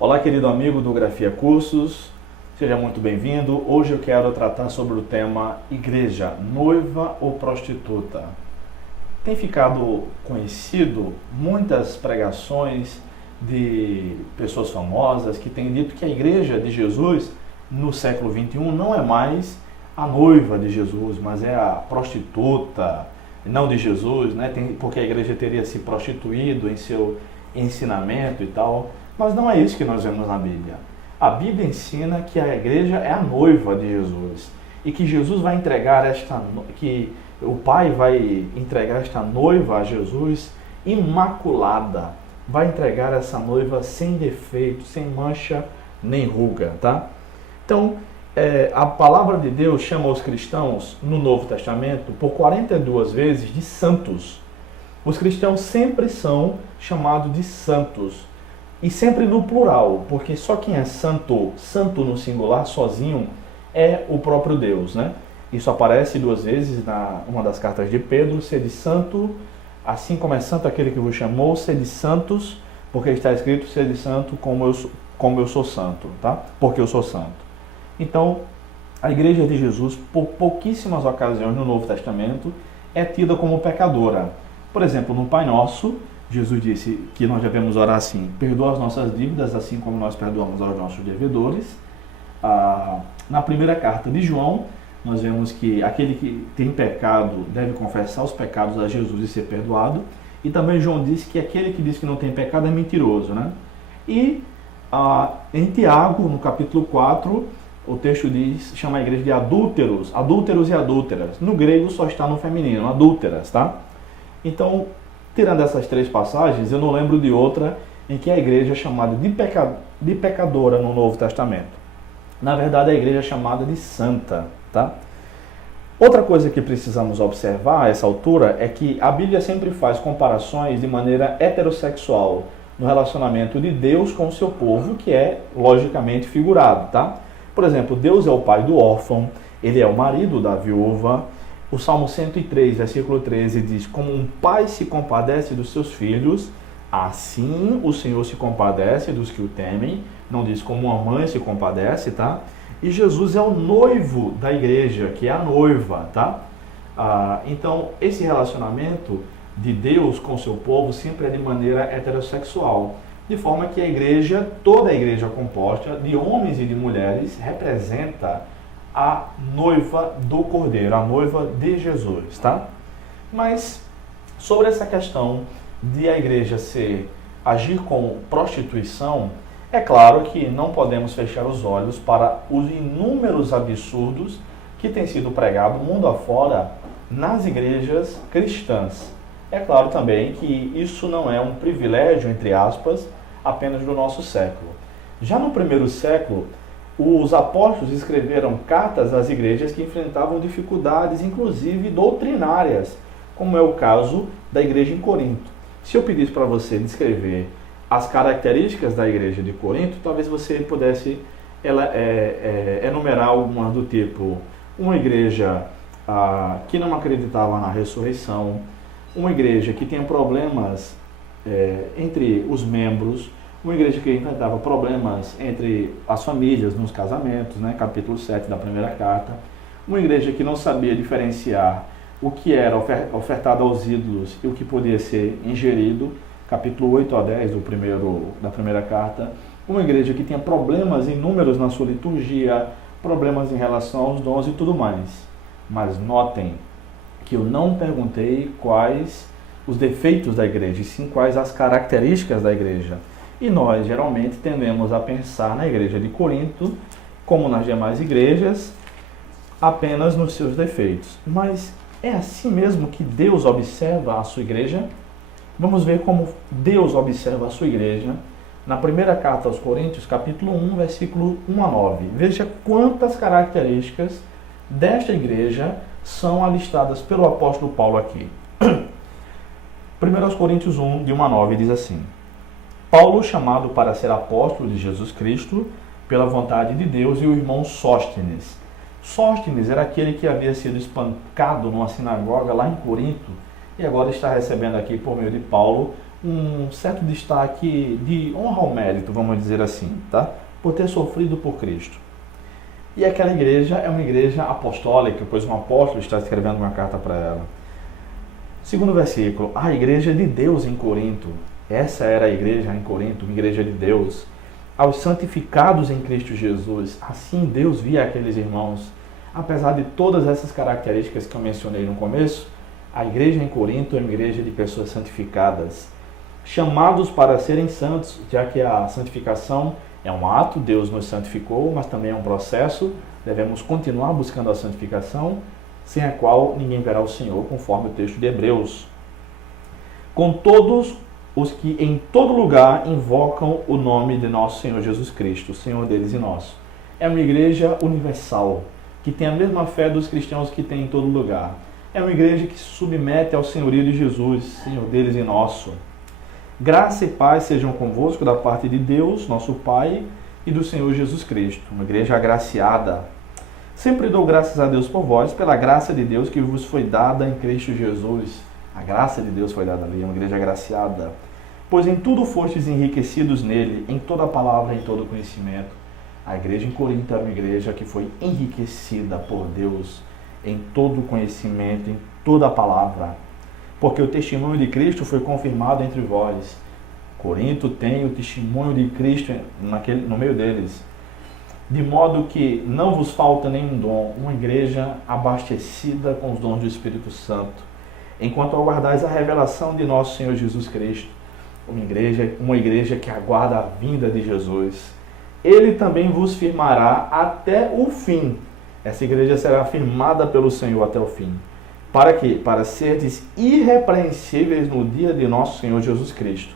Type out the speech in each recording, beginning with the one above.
Olá, querido amigo do Grafia Cursos, seja muito bem-vindo. Hoje eu quero tratar sobre o tema igreja, noiva ou prostituta. Tem ficado conhecido muitas pregações de pessoas famosas que têm dito que a igreja de Jesus no século XXI não é mais a noiva de Jesus, mas é a prostituta, não de Jesus, né? Porque a igreja teria se prostituído em seu ensinamento e tal. Mas não é isso que nós vemos na Bíblia. A Bíblia ensina que a igreja é a noiva de Jesus e que Jesus vai entregar que o Pai vai entregar esta noiva a Jesus imaculada, vai entregar essa noiva sem defeito, sem mancha nem ruga, tá? Então, a palavra de Deus chama os cristãos no Novo Testamento por 42 vezes de santos. Os cristãos sempre são chamados de santos. E sempre no plural, porque só quem é santo, santo no singular, sozinho, é o próprio Deus, né? Isso aparece duas vezes na uma das cartas de Pedro: sede santo, assim como é santo aquele que vos chamou, sede santos, porque está escrito: sede santo como eu sou santo, tá? Porque eu sou santo. Então, a igreja de Jesus, por pouquíssimas ocasiões no Novo Testamento, é tida como pecadora. Por exemplo, no Pai Nosso, Jesus disse que nós devemos orar assim: perdoa as nossas dívidas, assim como nós perdoamos aos nossos devedores. Na primeira carta de João, nós vemos que aquele que tem pecado deve confessar os pecados a Jesus e ser perdoado. E também João disse que aquele que diz que não tem pecado é mentiroso, né? E em Tiago, no capítulo 4, o texto chama a igreja de adúlteros, adúlteros e adúlteras. No grego só está no feminino, adúlteras, tá? Então, tirando essas três passagens, eu não lembro de outra em que a igreja é chamada de pecadora no Novo Testamento. Na verdade, a igreja é chamada de santa, tá? Outra coisa que precisamos observar a essa altura é que a Bíblia sempre faz comparações de maneira heterossexual no relacionamento de Deus com o seu povo, que é logicamente figurado, tá? Por exemplo, Deus é o pai do órfão, ele é o marido da viúva. O Salmo 103, versículo 13 diz: como um pai se compadece dos seus filhos, assim o Senhor se compadece dos que o temem. Não diz como uma mãe se compadece, tá? E Jesus é o noivo da igreja, que é a noiva, tá? Então, esse relacionamento de Deus com o seu povo sempre é de maneira heterossexual. De forma que a igreja, toda a igreja composta de homens e de mulheres, representa a noiva do Cordeiro, a noiva de Jesus, tá? Mas sobre essa questão de a igreja agir com prostituição, é claro que não podemos fechar os olhos para os inúmeros absurdos que têm sido pregados mundo afora nas igrejas cristãs. É claro também que isso não é um privilégio, entre aspas, apenas do nosso século. Já no primeiro século, os apóstolos escreveram cartas às igrejas que enfrentavam dificuldades, inclusive doutrinárias, como é o caso da igreja em Corinto. Se eu pedisse para você descrever as características da igreja de Corinto, talvez você pudesse enumerar algumas do tipo: uma igreja que não acreditava na ressurreição, uma igreja que tinha problemas entre os membros, uma igreja que enfrentava problemas entre as famílias nos casamentos, né? Capítulo 7 da primeira carta. Uma igreja que não sabia diferenciar o que era ofertado aos ídolos e o que podia ser ingerido. Capítulo 8 a 10 da primeira carta. Uma igreja que tinha problemas inúmeros na sua liturgia, problemas em relação aos dons e tudo mais. Mas notem que eu não perguntei quais os defeitos da igreja, e sim quais as características da igreja. E nós, geralmente, tendemos a pensar na igreja de Corinto, como nas demais igrejas, apenas nos seus defeitos. Mas é assim mesmo que Deus observa a sua igreja? Vamos ver como Deus observa a sua igreja na primeira carta aos Coríntios, capítulo 1, versículo 1 a 9. Veja quantas características desta igreja são alistadas pelo apóstolo Paulo aqui. 1 Coríntios 1, de 1 a 9, diz assim: Paulo, chamado para ser apóstolo de Jesus Cristo, pela vontade de Deus, e o irmão Sóstenes. Sóstenes era aquele que havia sido espancado numa sinagoga lá em Corinto, e agora está recebendo aqui, por meio de Paulo, um certo destaque de honra ao mérito, vamos dizer assim, tá? Por ter sofrido por Cristo. E aquela igreja é uma igreja apostólica, pois um apóstolo está escrevendo uma carta para ela. Segundo versículo, a igreja de Deus em Corinto. Essa era a igreja em Corinto, uma igreja de Deus. Aos santificados em Cristo Jesus. Assim Deus via aqueles irmãos. Apesar de todas essas características que eu mencionei no começo, a igreja em Corinto é uma igreja de pessoas santificadas, chamados para serem santos, já que a santificação é um ato, Deus nos santificou, mas também é um processo, devemos continuar buscando a santificação, sem a qual ninguém verá o Senhor, conforme o texto de Hebreus. Com todos os que em todo lugar invocam o nome de nosso Senhor Jesus Cristo, Senhor deles e nosso. É uma igreja universal, que tem a mesma fé dos cristãos que tem em todo lugar. É uma igreja que se submete ao senhorio de Jesus, Senhor deles e nosso. Graça e paz sejam convosco da parte de Deus, nosso Pai, e do Senhor Jesus Cristo. Uma igreja agraciada. Sempre dou graças a Deus por vós, pela graça de Deus que vos foi dada em Cristo Jesus. A graça de Deus foi dada ali, uma igreja agraciada. Pois em tudo fostes enriquecidos nele, em toda palavra e em todo conhecimento. A igreja em Corinto era uma igreja que foi enriquecida por Deus em todo conhecimento, em toda palavra. Porque o testemunho de Cristo foi confirmado entre vós. Corinto tem o testemunho de Cristo no meio deles. De modo que não vos falta nenhum dom, uma igreja abastecida com os dons do Espírito Santo, enquanto aguardais a revelação de nosso Senhor Jesus Cristo. Uma igreja que aguarda a vinda de Jesus. Ele também vos firmará até o fim. Essa igreja será firmada pelo Senhor até o fim. Para quê? Para serdes irrepreensíveis no dia de nosso Senhor Jesus Cristo.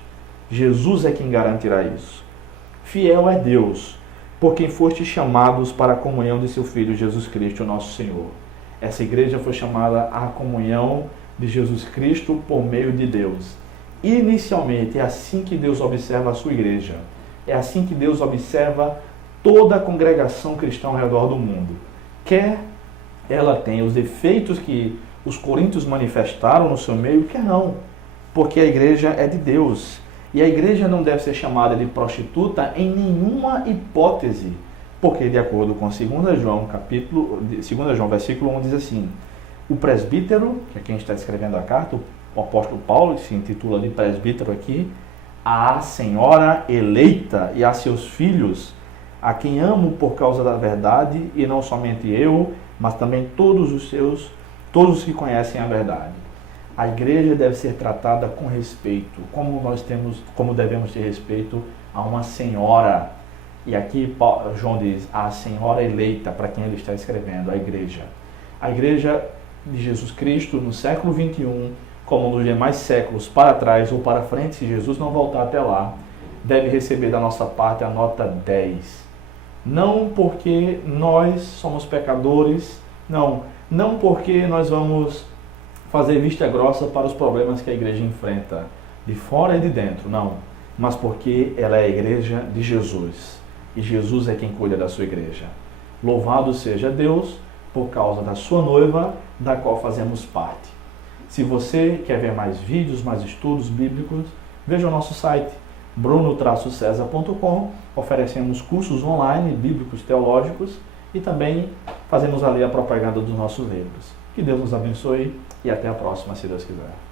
Jesus é quem garantirá isso. Fiel é Deus, por quem fostes chamados para a comunhão de seu Filho Jesus Cristo, nosso Senhor. Essa igreja foi chamada à comunhão de Jesus Cristo por meio de Deus. Inicialmente, é assim que Deus observa a sua igreja. É assim que Deus observa toda a congregação cristã ao redor do mundo. Quer ela tenha os defeitos que os coríntios manifestaram no seu meio, quer não. Porque a igreja é de Deus. E a igreja não deve ser chamada de prostituta em nenhuma hipótese. Porque, de acordo com 2 João, versículo 1, diz assim: o presbítero, que é quem está escrevendo a carta, o apóstolo Paulo, que se intitula de presbítero aqui, a senhora eleita e a seus filhos, a quem amo por causa da verdade, e não somente eu, mas também todos os que conhecem a verdade. A igreja deve ser tratada com respeito, como devemos ter respeito a uma senhora. E aqui João diz, a senhora eleita, para quem ele está escrevendo, a igreja. A igreja de Jesus Cristo, no século 21, como nos demais séculos, para trás ou para frente, se Jesus não voltar até lá, deve receber da nossa parte a nota 10. Não porque nós somos pecadores, não porque nós vamos fazer vista grossa para os problemas que a igreja enfrenta, de fora e de dentro, não. Mas porque ela é a igreja de Jesus. E Jesus é quem cuida da sua igreja. Louvado seja Deus por causa da sua noiva, da qual fazemos parte. Se você quer ver mais vídeos, mais estudos bíblicos, veja o nosso site, bruno-cesar.com. Oferecemos cursos online, bíblicos, teológicos, e também fazemos ali a propaganda dos nossos livros. Que Deus nos abençoe e até a próxima, se Deus quiser.